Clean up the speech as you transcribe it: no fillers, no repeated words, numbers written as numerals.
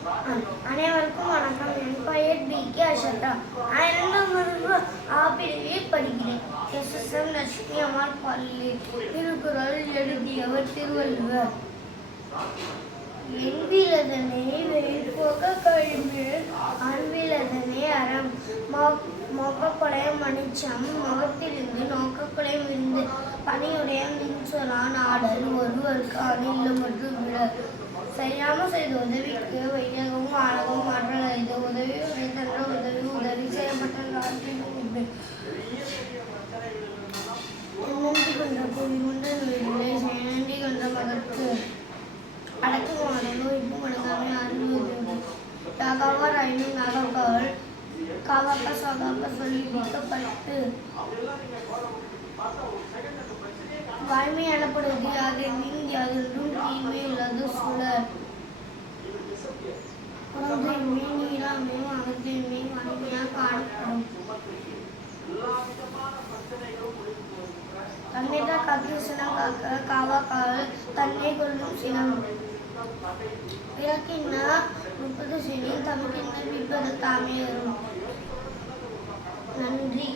அனைவருக்கும் வணக்கம். என் பெயர் டி.கே. அஷதா. நான் 2ஆம் வகுப்பு ஆபிரிவில் படிக்கிறேன். எஸ்.எஸ்.எம். லட்சுமி அம்மாள் பள்ளி. திருக்குறள் எழுதியவர் திருவள்ளுவர். எண்பிலதனை வெயிற்போக கழிமிழ் அன்பிலதனை அறம். மொக்கக்கொலை மணிச்சம் முகத்திலிருந்து நோக்கக்கொலை விருந்து பணியுடைய மின்சொலான் ஆடல் ஒருவருக்கு அணில்லமற்று விடர். செய்யாமல் செய்த உதவிக்கு வையகமும் ஆழமும் மாற்றல் அறிந்து உதவி உரைத்தன்ற உதவி செய்யப்பட்ட நன்றி கொன்ற கூலி கொண்ட நூலிலே நன்றி கொன்ற மகற்கு அடக்குமானோ இப்போ மடங்காமை அறிவுறுது யாகாவார் ஐநூறு நாகக்கால் காவாக்க சாகாக்க சொல்லி விற்கப்பட்டு வாய்மை எனப்படுவது யாதெனின் யாதொன்றும் தீமை உள்ளது சுழல். புறந்தன்மை நீளாமையும் அகத்தன்மை வாய்மையாக காணப்படும். தன்னைதா காத்து சினம் காக்க காவாக்கால் தன்னை கொள்ளும் சினம். பிறக்கின்ன 30 சினில் தமக்கின்ன விற்பது தாமே வரும். நன்றி.